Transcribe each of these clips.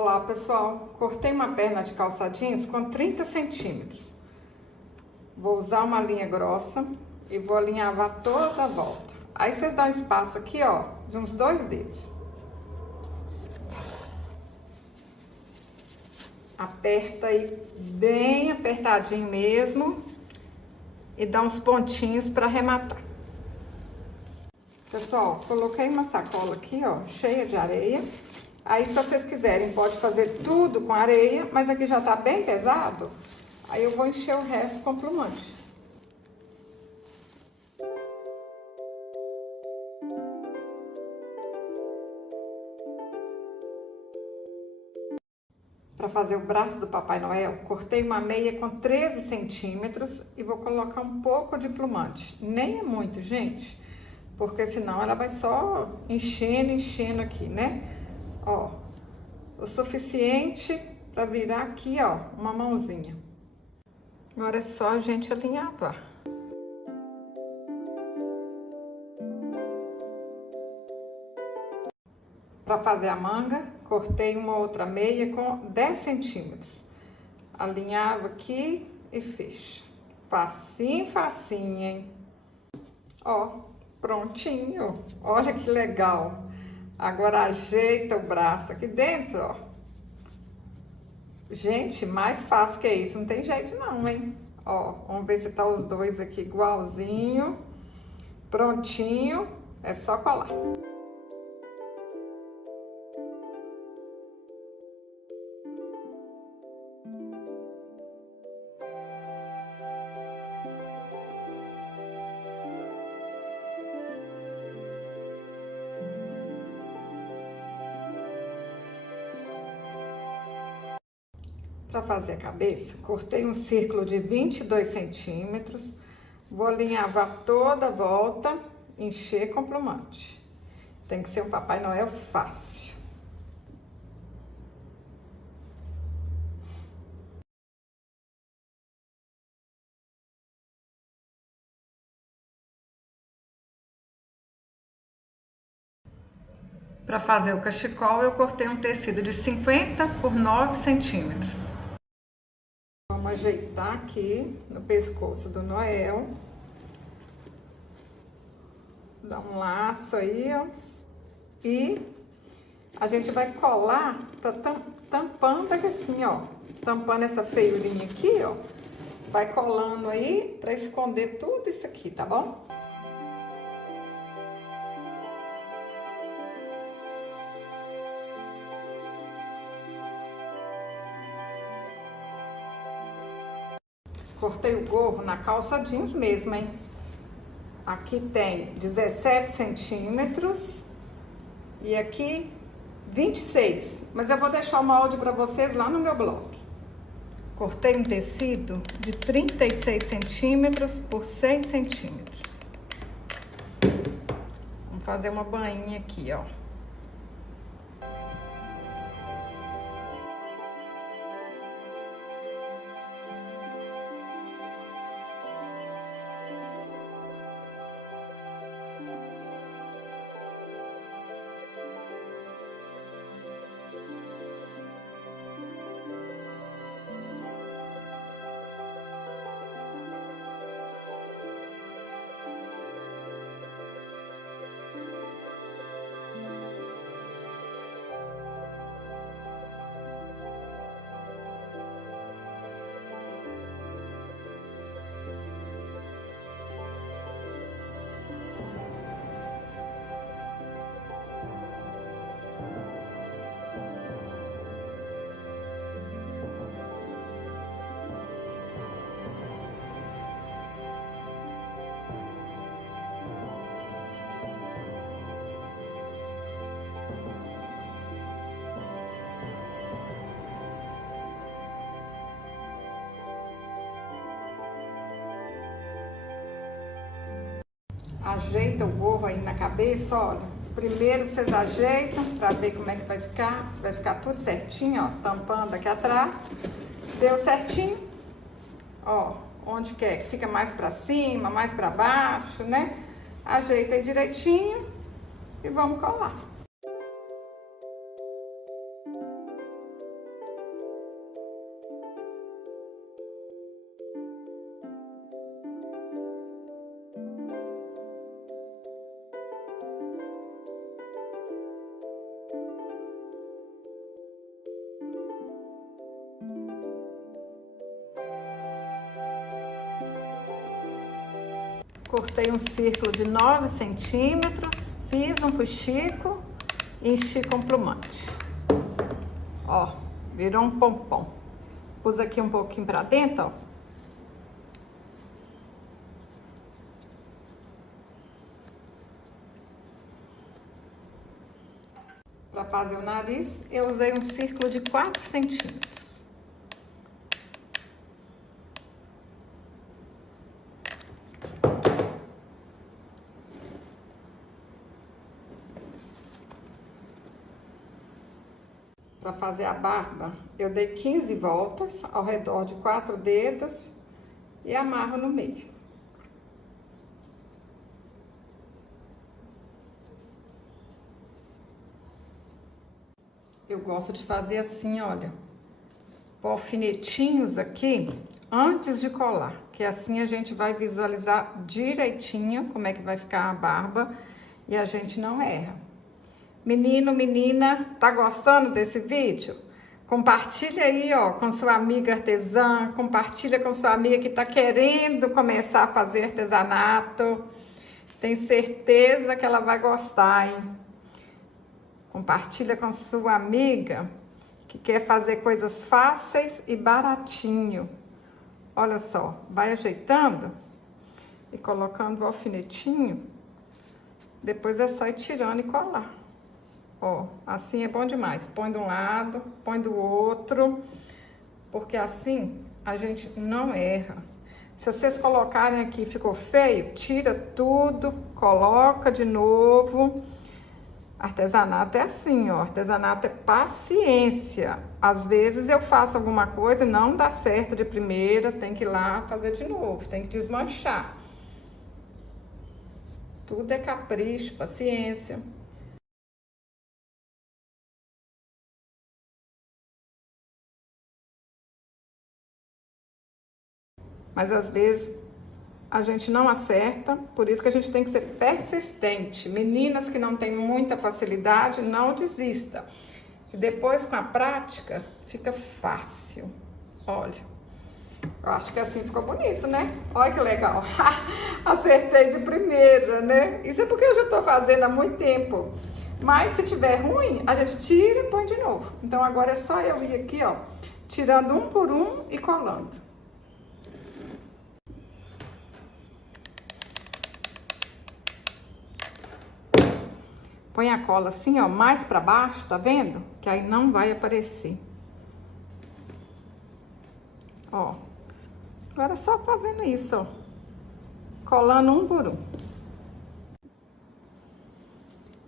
Olá pessoal, cortei uma perna de calça jeans com 30 centímetros. Vou usar uma linha grossa e vou alinhavar toda a volta. Aí vocês dão espaço aqui, ó, de uns 2 dedos. Aperta aí bem apertadinho mesmo e dá uns pontinhos para arrematar. Pessoal, coloquei uma sacola aqui, ó, cheia de areia. Aí, se vocês quiserem, pode fazer tudo com areia, mas aqui já tá bem pesado. Aí eu vou encher o resto com plumante. Para fazer o braço do Papai Noel, cortei uma meia com 13 centímetros e vou colocar um pouco de plumante. Nem é muito, gente, porque senão ela vai só enchendo aqui, né? Ó, o suficiente para virar aqui, ó, uma mãozinha. Agora é só a gente alinhavar. Para fazer a manga, cortei uma outra meia com 10 centímetros. Alinhava aqui e fecha. Facinho, facinho, hein? Ó, prontinho. Olha que legal. Agora ajeita o braço aqui dentro, ó. Gente, mais fácil que isso, não tem jeito não, hein? Ó, vamos ver se tá os dois aqui igualzinho. Prontinho, é só colar. Para fazer a cabeça, cortei um círculo de 22 centímetros, vou alinhavar toda a volta, encher com plumante. Tem que ser um Papai Noel fácil. Para fazer o cachecol, eu cortei um tecido de 50 por 9 centímetros. Vamos ajeitar aqui no pescoço do Noel. Dá um laço aí, ó. E a gente vai colar, tá tampando aqui assim, ó. Tampando essa feiurinha aqui, ó. Vai colando aí pra esconder tudo isso aqui, tá bom? Cortei o gorro na calça jeans mesmo, hein? Aqui tem 17 centímetros e aqui 26. Mas eu vou deixar o molde para vocês lá no meu blog. Cortei um tecido de 36 centímetros por 6 centímetros. Vamos fazer uma bainha aqui, ó. Ajeita o gorro aí na cabeça, olha. Primeiro vocês ajeitam pra ver como é que vai ficar. Se vai ficar tudo certinho, ó. Tampando aqui atrás. Deu certinho. Ó, onde quer que fica mais pra cima, mais pra baixo, né? Ajeita aí direitinho e vamos colar. Cortei um círculo de 9 centímetros, fiz um fuxico e enchi com plumante. Ó, virou um pompom. Pus aqui um pouquinho pra dentro, ó. Para fazer o nariz, eu usei um círculo de 4 centímetros. Para fazer a barba, eu dei 15 voltas ao redor de 4 dedos e amarro no meio. Eu gosto de fazer assim, olha, com alfinetinhos aqui antes de colar, que assim a gente vai visualizar direitinho como é que vai ficar a barba e a gente não erra. Menino, menina, tá gostando desse vídeo? Compartilha aí, ó, com sua amiga artesã, compartilha com sua amiga que tá querendo começar a fazer artesanato. Tenho certeza que ela vai gostar, hein? Compartilha com sua amiga que quer fazer coisas fáceis e baratinho. Olha só, vai ajeitando e colocando o alfinetinho. Depois é só ir tirando e colar. Ó, assim é bom demais. Põe de um lado, põe do outro, porque assim a gente não erra. Se vocês colocarem aqui e ficou feio, tira tudo, coloca de novo. Artesanato é assim, ó, artesanato é paciência. Às vezes eu faço alguma coisa e não dá certo de primeira, tem que ir lá fazer de novo, tem que desmanchar. Tudo é capricho, paciência. Mas às vezes a gente não acerta, por isso que a gente tem que ser persistente. Meninas que não têm muita facilidade, não desista. Que depois, com a prática, fica fácil. Olha, eu acho que assim ficou bonito, né? Olha que legal. Acertei de primeira, né? Isso é porque eu já tô fazendo há muito tempo. Mas se tiver ruim, a gente tira e põe de novo. Então agora é só eu ir aqui, ó, tirando um por um e colando. Põe a cola assim, ó, mais pra baixo, tá vendo? Que aí não vai aparecer. Ó. Agora é só fazendo isso, ó. Colando um por um.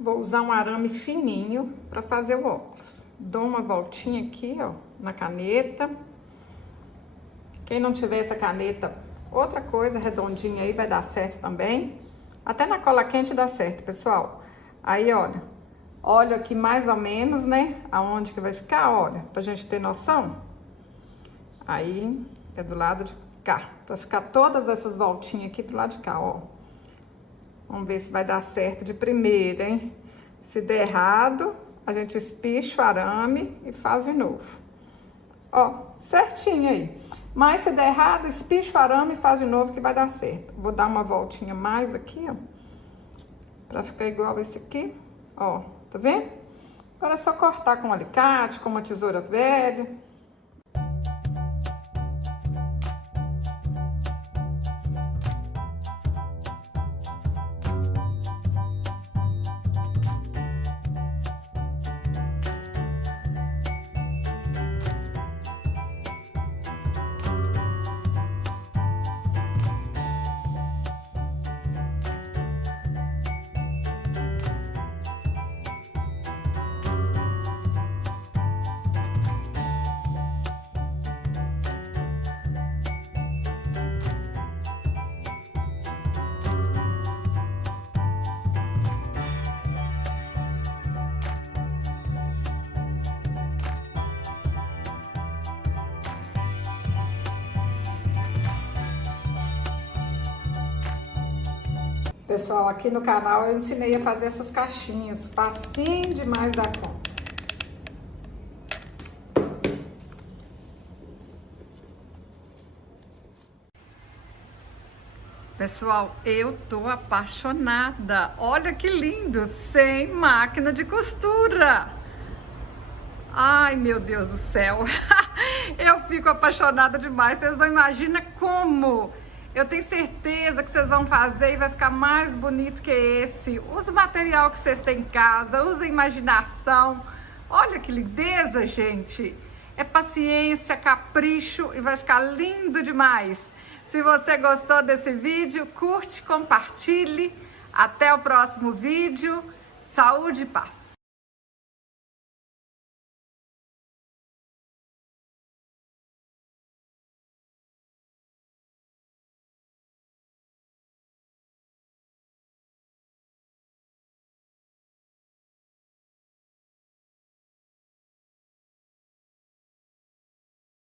Vou usar um arame fininho pra fazer o óculos. Dou uma voltinha aqui, ó, na caneta. Quem não tiver essa caneta, outra coisa redondinha aí vai dar certo também. Até na cola quente dá certo, pessoal. Aí, olha aqui mais ou menos, né, aonde que vai ficar, olha, pra gente ter noção. Aí, é do lado de cá, pra ficar todas essas voltinhas aqui pro lado de cá, ó. Vamos ver se vai dar certo de primeira, hein. Se der errado, a gente espicha o arame e faz de novo. Ó, certinho aí. Mas se der errado, espicha o arame e faz de novo que vai dar certo. Vou dar uma voltinha mais aqui, ó. Pra ficar igual esse aqui, ó, tá vendo? Agora é só cortar com um alicate, com uma tesoura velha. Pessoal, aqui no canal eu ensinei a fazer essas caixinhas, facinho demais da conta. Pessoal, eu tô apaixonada. Olha que lindo, sem máquina de costura. Ai, meu Deus do céu. Eu fico apaixonada demais. Vocês não imaginam como. Eu tenho certeza que vocês vão fazer e vai ficar mais bonito que esse. Use o material que vocês têm em casa, use a imaginação. Olha que lindeza, gente. É paciência, capricho e vai ficar lindo demais. Se você gostou desse vídeo, curte, compartilhe. Até o próximo vídeo. Saúde e paz.